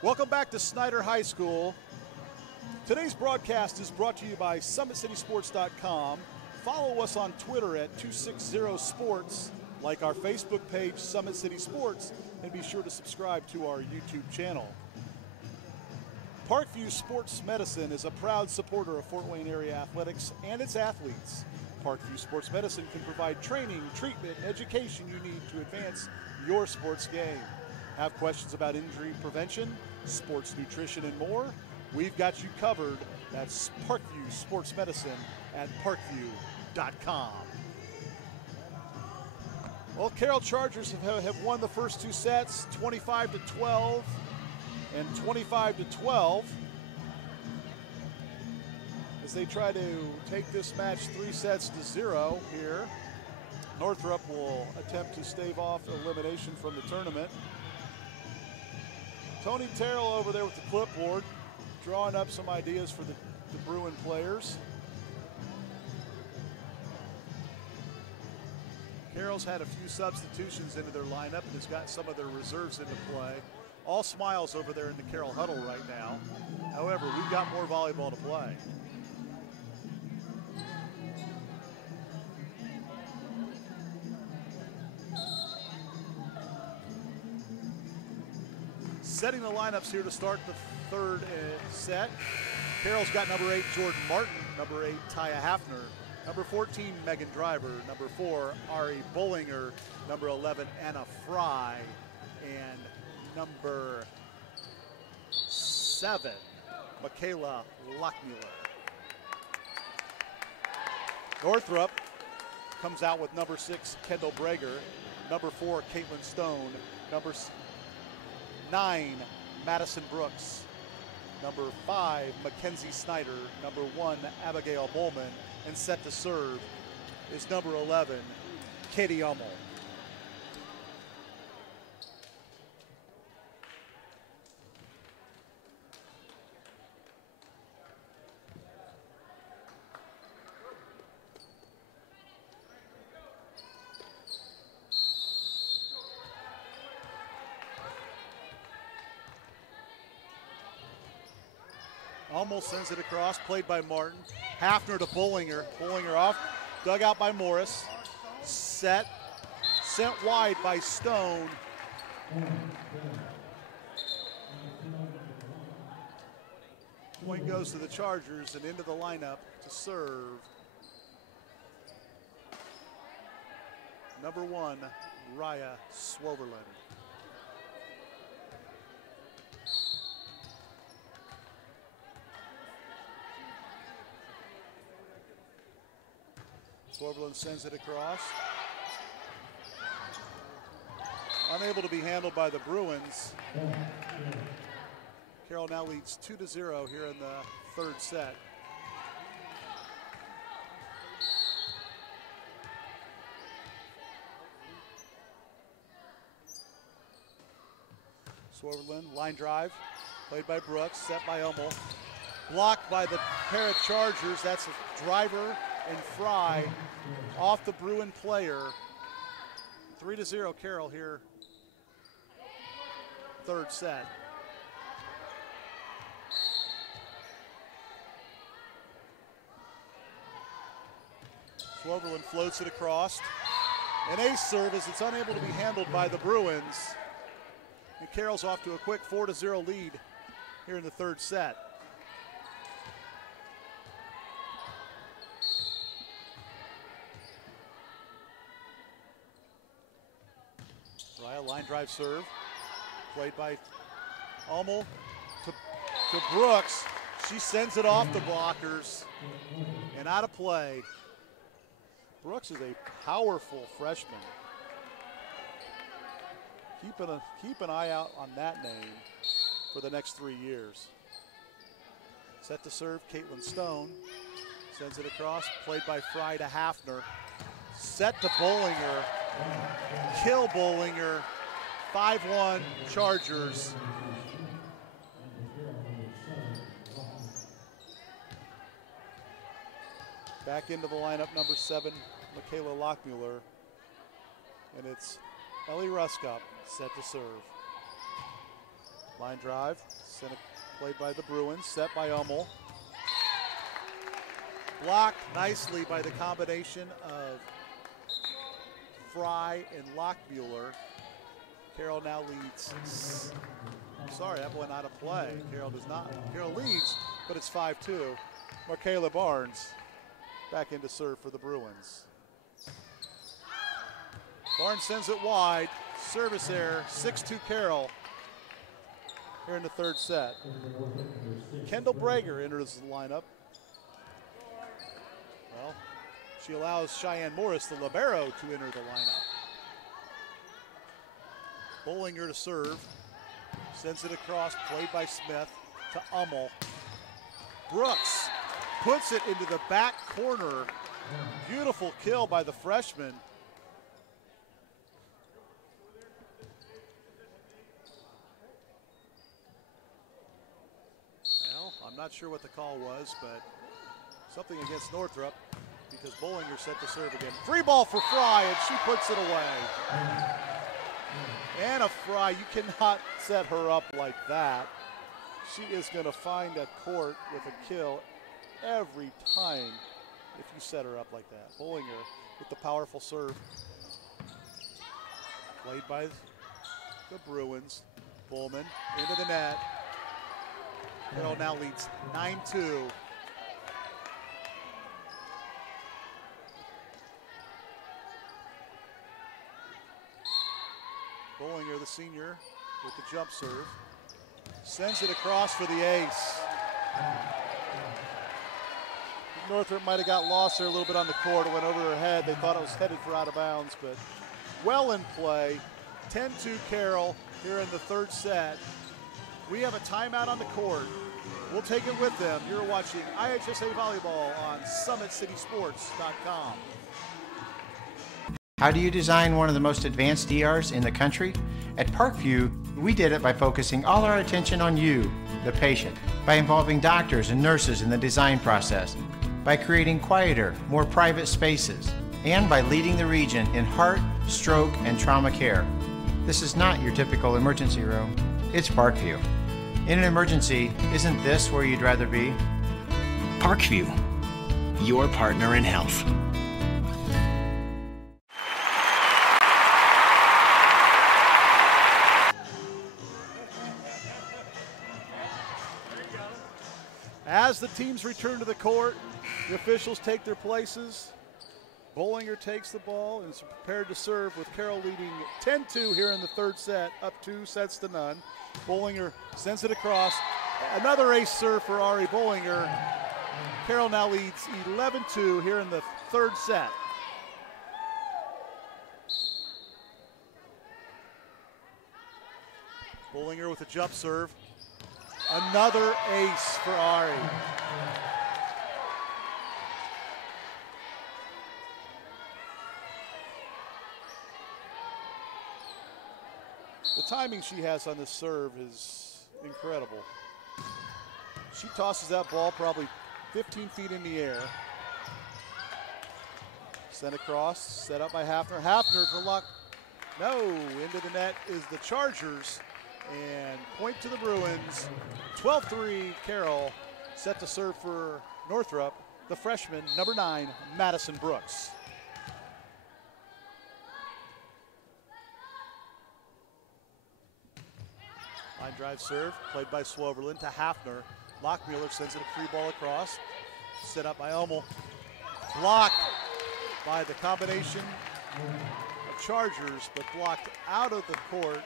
Welcome back to Snyder High School. Today's broadcast is brought to you by SummitCitySports.com. Follow us on Twitter at 260sports, like our Facebook page, Summit City Sports, and be sure to subscribe to our YouTube channel. Parkview Sports Medicine is a proud supporter of Fort Wayne area athletics and its athletes. Parkview Sports Medicine can provide training, treatment, and education you need to advance your sports game. Have questions about injury prevention, sports nutrition, and more? We've got you covered. That's Parkview Sports Medicine at parkview.com. Well, Carroll Chargers have won the first 2 sets, 25-12 and 25-12, as they try to take this match 3-0 here. Northrop will attempt to stave off elimination from the tournament. Tony Terrell over there with the clipboard, drawing up some ideas for the Bruin players. Carroll's had a few substitutions into their lineup and has got some of their reserves into play. All smiles over there in the Carroll huddle right now. However, we've got more volleyball to play. Setting the lineups here to start the third set. Carroll's got number 8, Jordan Martin, number 8, Taya Hafner, number 14, Megan Driver, number 4, Ari Bollinger, number 11, Anna Fry, and number 7, Michaela Lockmuller. Northrop comes out with number 6, Kendall Brager, number 4, Caitlin Stone, number 9, Madison Brooks, number 5, Mackenzie Snyder, number 1, Abigail Bowman, and set to serve is number 11, Katie Ummel. Almost sends it across, played by Martin. Hafner to Bollinger. Bollinger off, dug out by Morris. Set, sent wide by Stone. Point goes to the Chargers and into the lineup to serve. Number 1, Raya Swoverland. Swoverland sends it across. Unable to be handled by the Bruins. Carroll now leads 2-0 here in the third set. Swoverland, line drive, played by Brooks, set by Ummel. Blocked by the pair of Chargers. That's a Driver and Fry off the Bruin player. 3-0 Carroll here, third set. Swoverland floats it across. An ace serve as it's unable to be handled by the Bruins. And Carroll's off to a quick 4-0 lead here in the third set. Raya, line drive serve. Played by Hummel to Brooks. She sends it off the blockers and out of play. Brooks is a powerful freshman. Keep an eye out on that name for the next 3 years. Set to serve, Caitlin Stone. Sends it across, played by Fry to Hafner. Set to Bollinger. Kill Bollinger. 5-1 Chargers. Back into the lineup, number 7, Michaela Lockmuller. And it's Ellie Ruskop set to serve. Line drive, played by the Bruins, set by Hummel. Blocked nicely by the combination of Fry and Lockmuller. Carroll now leads. Sorry, that went out of play. Carroll does not. Carroll leads, but it's 5-2. Michaela Barnes back into serve for the Bruins. Barnes sends it wide. Service error, 6-2 Carroll here in the third set. Kendall Brager enters the lineup. Well, she allows Cheyenne Morris, the libero, to enter the lineup. Bollinger to serve. Sends it across, played by Smith to Hummel. Brooks puts it into the back corner. Beautiful kill by the freshman. Well, I'm not sure what the call was, but something against Northrop because Bollinger set to serve again. Free ball for Fry, and she puts it away. Anna Fry, you cannot set her up like that. She is going to find a court with a kill every time if you set her up like that. Bollinger with the powerful serve. Played by the Bruins. Bullman into the net. Carroll now leads 9-2. Bollinger, the senior, with the jump serve. Sends it across for the ace. Northrop might have got lost there a little bit on the court. It went over her head. They thought it was headed for out of bounds, but well in play. 10-2 Carroll here in the third set. We have a timeout on the court. We'll take it with them. You're watching IHSAA Volleyball on SummitCitySports.com. How do you design one of the most advanced ERs in the country? At Parkview, we did it by focusing all our attention on you, the patient, by involving doctors and nurses in the design process, by creating quieter, more private spaces, and by leading the region in heart, stroke, and trauma care. This is not your typical emergency room. It's Parkview. In an emergency, isn't this where you'd rather be? Parkview, your partner in health. As the teams return to the court, the officials take their places. Bollinger takes the ball and is prepared to serve with Carroll leading 10-2 here in the third set, up 2-0. Bollinger sends it across. Another ace serve for Ari Bollinger. Carroll now leads 11-2 here in the third set. Bollinger with a jump serve. Another ace for Ari. The timing she has on this serve is incredible. She tosses that ball probably 15 feet in the air. Sent across, set up by Hafner. Hafner for luck. No, into the net is the Chargers. And point to the Bruins. 12-3 Carroll, set to serve for Northrop, the freshman, number 9, Madison Brooks. Line drive serve, played by Swoverlin to Hafner. Lockmuller sends it a free ball across. Set up by Elmel. Blocked by the combination of Chargers, but blocked out of the court.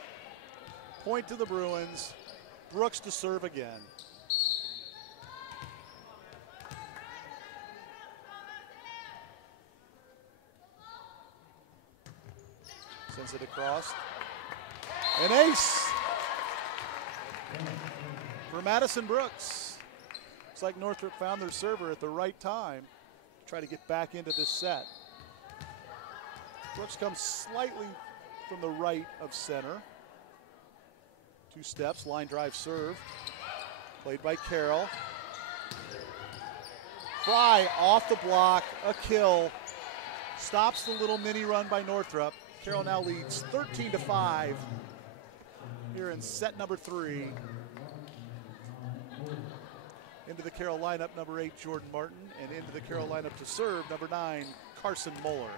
Point to the Bruins. Brooks to serve again. Sends it across. An ace for Madison Brooks. Looks like Northrop found their server at the right time to try to get back into this set. Brooks comes slightly from the right of center. 2 steps, line drive serve. Played by Carroll. Fry off the block, a kill. Stops the little mini run by Northrop. Carroll now leads 13-5 here in set number 3. Into the Carroll lineup, number 8, Jordan Martin, and into the Carroll lineup to serve, number 9, Carson Moeller.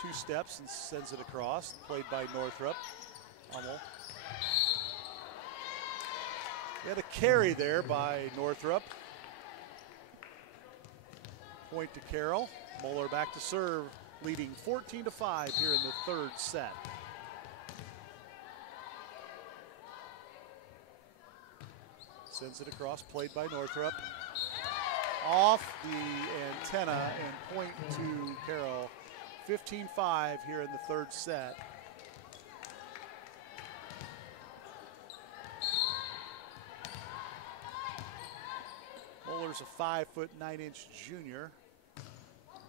Two steps and sends it across, played by Northrop. Hummel. He had a carry there by Northrop. Point to Carroll. Moeller back to serve, leading 14-5 here in the third set. Sends it across, played by Northrop. Off the antenna and point to Carroll. 15-5 here in the third set. Moeller's a 5'9" junior.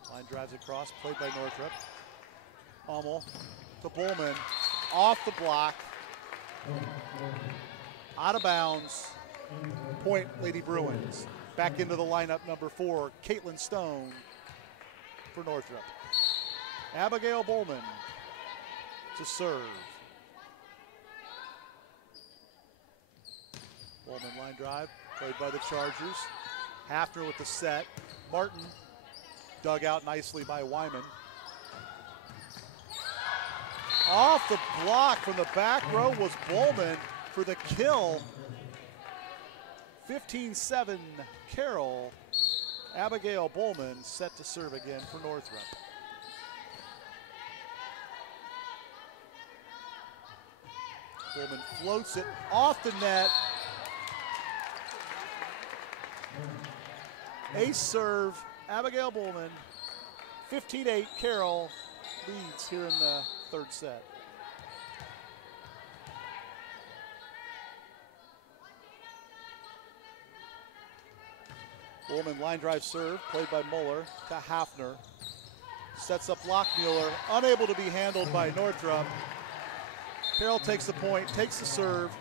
Line drives across, played by Northrop. Hummel to Bullman, off the block, out of bounds. Point, Lady Bruins. Back into the lineup, number 4, Caitlin Stone for Northrop. Abigail Bullman to serve. Bullman line drive, played by the Chargers. Hafner with the set. Martin dug out nicely by Wyman. Off the block from the back row was Bullman for the kill. 15-7 Carroll. Abigail Bullman set to serve again for Northrop. Bullman floats it off the net. Ace serve, Abigail Bullman. 15-8, Carroll leads here in the third set. Bullman line drive serve, played by Moeller to Hafner. Sets up Lockmuller, unable to be handled by Northrop. Carroll takes the point, takes the serve,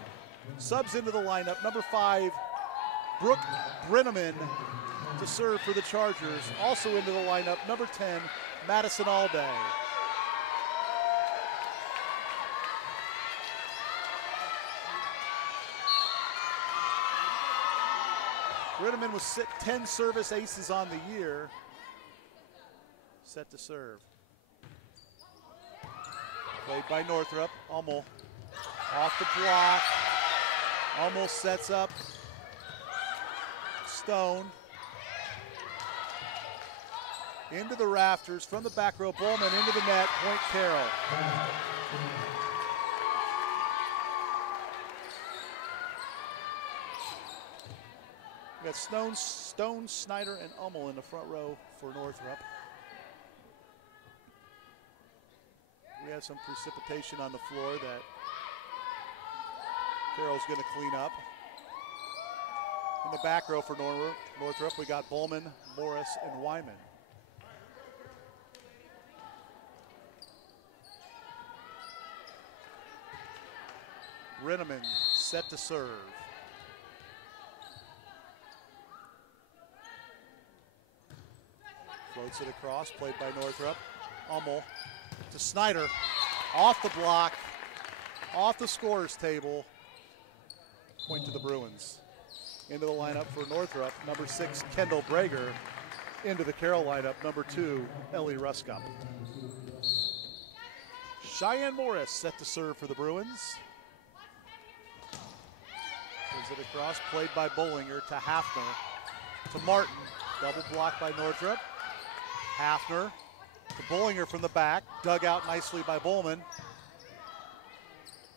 subs into the lineup. Number 5, Brooke Brenneman to serve for the Chargers. Also into the lineup, number 10, Madison Alday. Brenneman with 10 service aces on the year. Set to serve. Played by Northrop. Hummel off the block. Hummel sets up Stone. Into the rafters from the back row. Bullman into the net. Point Carroll. We got Stone, Snyder, and Hummel in the front row for Northrop. We have some precipitation on the floor that Carroll's going to clean up. In the back row for Northrop, we got Bullman, Morris, and Wyman. Brenneman set to serve. Floats it across, played by Northrop. Hummel to Snyder. Off the block, off the scorer's table. Point to the Bruins. Into the lineup for Northrop, number 6, Kendall Brager. Into the Carroll lineup, number 2, Ellie Ruskup. Cheyenne Morris set to serve for the Bruins. Sends it across, played by Bollinger to Hafner. To Martin, double block by Northrop. Hafner to Bollinger from the back, dug out nicely by Bowman.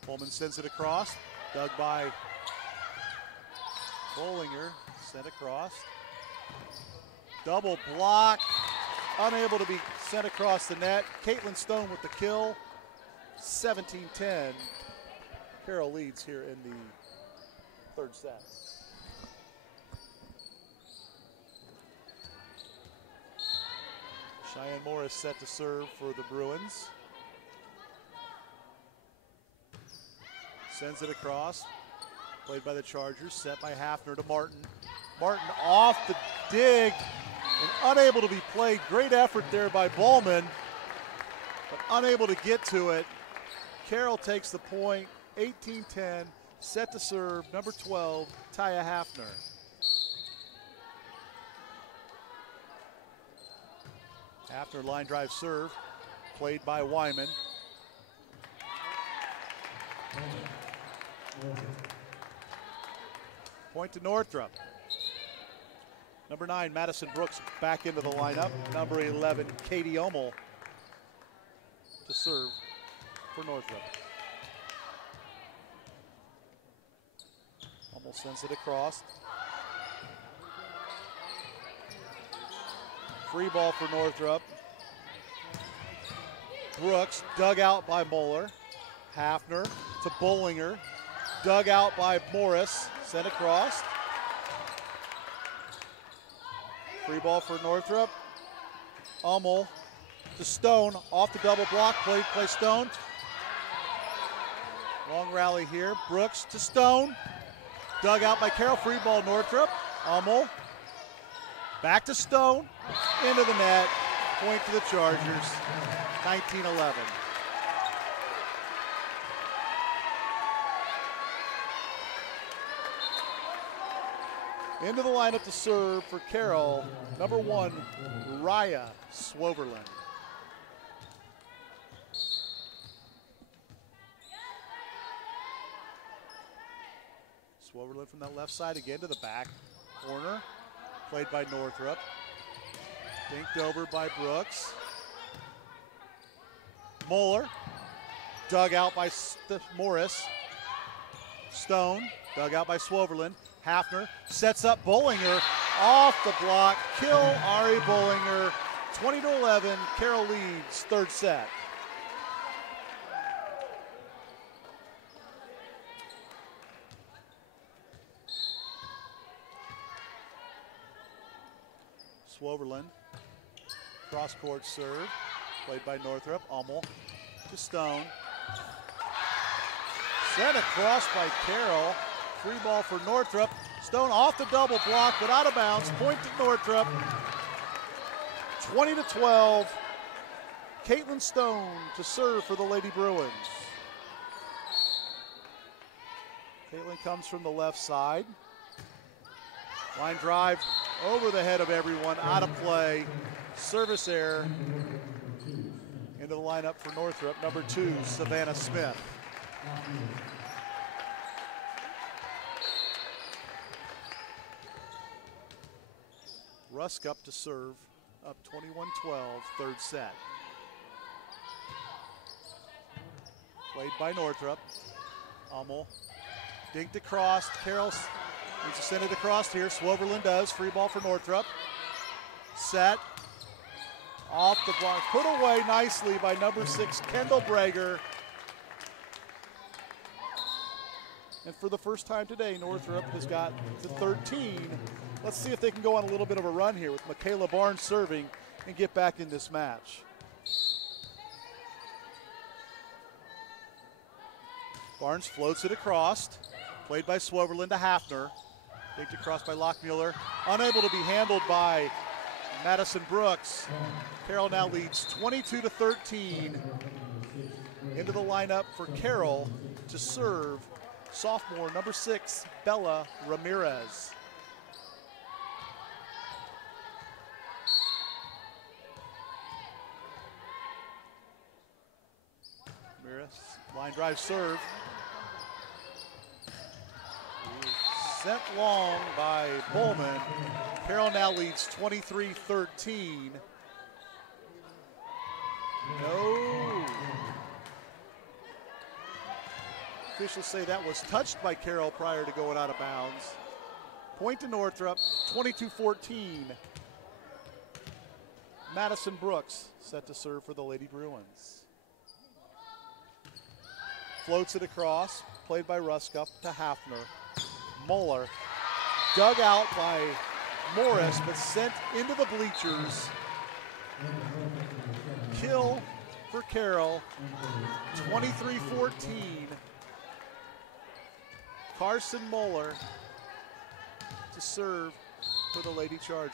Bowman sends it across, dug by Bollinger, sent across. Double block, unable to be sent across the net. Caitlin Stone with the kill. 17-10. Carroll leads here in the third set. Cheyenne Morris set to serve for the Bruins. Sends it across. Played by the Chargers, set by Hafner to Martin. Martin off the dig and unable to be played. Great effort there by Ballman, but unable to get to it. Carroll takes the point, 18-10, set to serve, number 12, Taya Hafner. Hafner line drive serve, played by Wyman. Point to Northrop. Number 9, Madison Brooks back into the lineup. Number 11, Katie Hummel to serve for Northrop. Hummel sends it across. Free ball for Northrop. Brooks dug out by Moeller. Hafner to Bollinger. Dug out by Morris. Sent across. Free ball for Northrop. Hummel to Stone. Off the double block. Play Stone. Long rally here. Brooks to Stone. Dug out by Carroll. Free ball Northrop. Hummel. Back to Stone. Into the net. Point to the Chargers. 19-11. Into the lineup to serve for Carroll, number 1, Raya Swoverland. Swoverland from that left side again to the back corner, played by Northrop. Dinked over by Brooks. Moeller, dug out by Morris. Stone, dug out by Swoverland. Hafner sets up Bollinger off the block. Kill Ari Bollinger. 20-11. Carroll leads third set. Swoverland. Cross court serve. Played by Northrop. Hummel to Stone. Set across by Carroll. Free ball for Northrop. Stone off the double block, but out of bounds. Point to Northrop. 20-12. Caitlin Stone to serve for the Lady Bruins. Caitlin comes from the left side. Line drive over the head of everyone, out of play. Service error. Into the lineup for Northrop, number 2, Savannah Smith. Rusk up to serve, up 21-12, third set. Played by Northrop. Hummel dinked across. Carroll needs to send it across here. Swoverland does. Free ball for Northrop. Set. Off the block. Put away nicely by number 6, Kendall Brager. And for the first time today, Northrop has got to 13. Let's see if they can go on a little bit of a run here with Michaela Barnes serving and get back in this match. Barnes floats it across. Played by Swoverlin to Hafner. Kicked across by Lockmuller. Unable to be handled by Madison Brooks. Carroll now leads 22-13. Into the lineup for Carroll to serve sophomore number 6, Bella Ramirez. Ramirez, line drive serve. Sent long by Bowman. Carroll now leads 23-13. No. Officials say that was touched by Carroll prior to going out of bounds. Point to Northrop, 22-14. Madison Brooks set to serve for the Lady Bruins. Floats it across, played by Ruskup to Hafner. Moeller, dug out by Morris, but sent into the bleachers. Kill for Carroll, 23-14. Carson Moeller to serve for the Lady Chargers.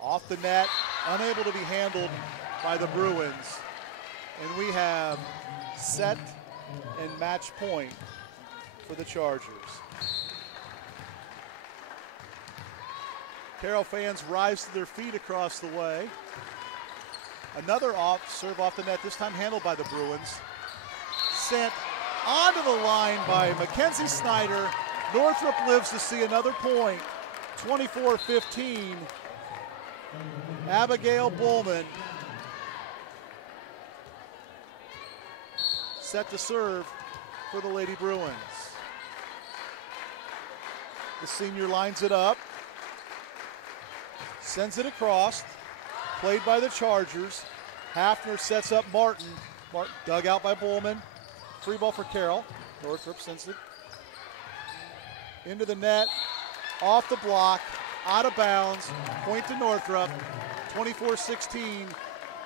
Off the net, unable to be handled by the Bruins. And we have set and match point for the Chargers. Carroll fans rise to their feet across the way. Another serve off the net, this time handled by the Bruins. Sent onto the line by Mackenzie Snyder. Northrop lives to see another point, 24-15. Abigail Bowman set to serve for the Lady Bruins. The senior lines it up, sends it across, played by the Chargers. Hafner sets up Martin. Martin dug out by Bowman. Free ball for Carroll. Northrop sends it into the net, off the block, out of bounds. Point to Northrop, 24-16.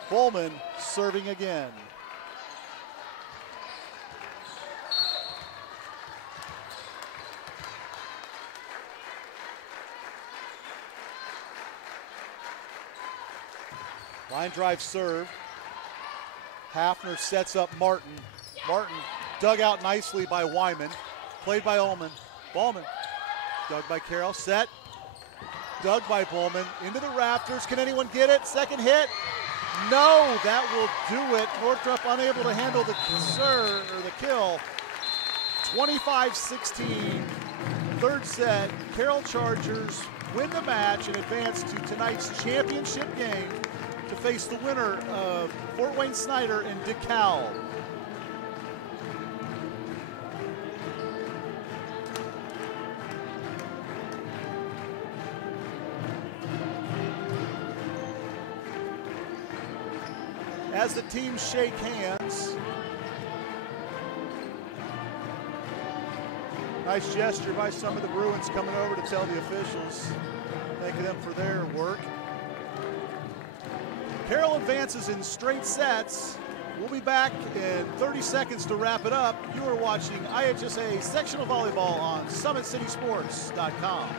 Bowman serving again. Line drive serve. Hafner sets up Martin. Martin dug out nicely by Wyman. Played by Ullman. Bowman dug by Carroll. Set. Dug by Bowman. Into the rafters. Can anyone get it? Second hit. No, that will do it. Northrop unable to handle the kill. 25-16. Third set. Carroll Chargers win the match and advance to tonight's championship game to face the winner of Fort Wayne Snyder and DeKalb. As the teams shake hands, nice gesture by some of the Bruins coming over to tell the officials, thanking them for their work. Carroll advances in straight sets. We'll be back in 30 seconds to wrap it up. You are watching IHSAA Sectional Volleyball on SummitCitySports.com.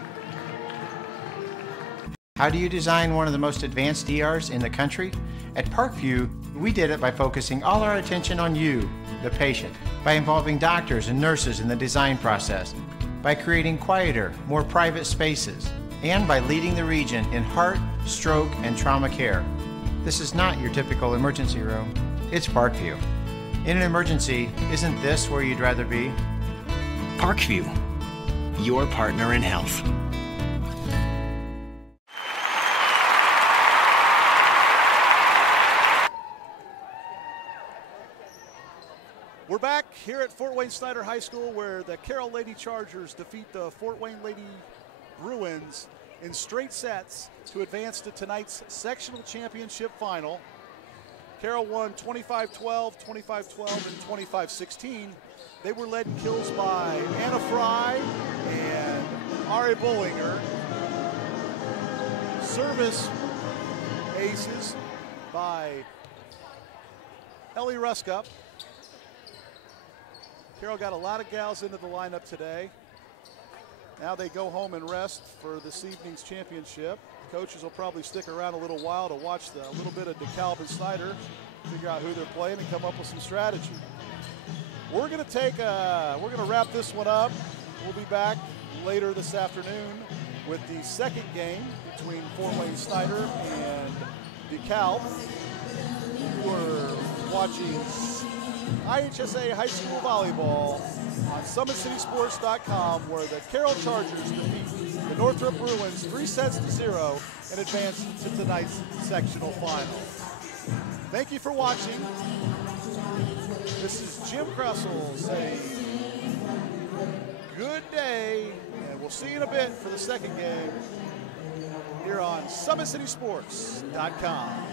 How do you design one of the most advanced ERs in the country? At Parkview, we did it by focusing all our attention on you, the patient, by involving doctors and nurses in the design process, by creating quieter, more private spaces, and by leading the region in heart, stroke, and trauma care. This is not your typical emergency room. It's Parkview. In an emergency, isn't this where you'd rather be? Parkview, your partner in health. We're back here at Fort Wayne Snyder High School, where the Carroll Lady Chargers defeat the Fort Wayne Lady Bruins in straight sets to advance to tonight's sectional championship final. Carroll won 25-12, 25-12, and 25-16. They were led in kills by Anna Fry and Ari Bollinger. Service aces by Ellie Ruskup. Carroll got a lot of gals into the lineup today. Now they go home and rest for this evening's championship. Coaches will probably stick around a little while to watch a little bit of DeKalb and Snyder, figure out who they're playing and come up with some strategy. We're going to wrap this one up. We'll be back later this afternoon with the second game between Fort Wayne Snyder and DeKalb. We're watching IHSAA High School Volleyball on SummitCitySports.com, where the Carroll Chargers defeat the Northrop Bruins 3-0 and advance to tonight's sectional final. Thank you for watching. This is Jim Kressel saying good day, and we'll see you in a bit for the second game here on SummitCitySports.com.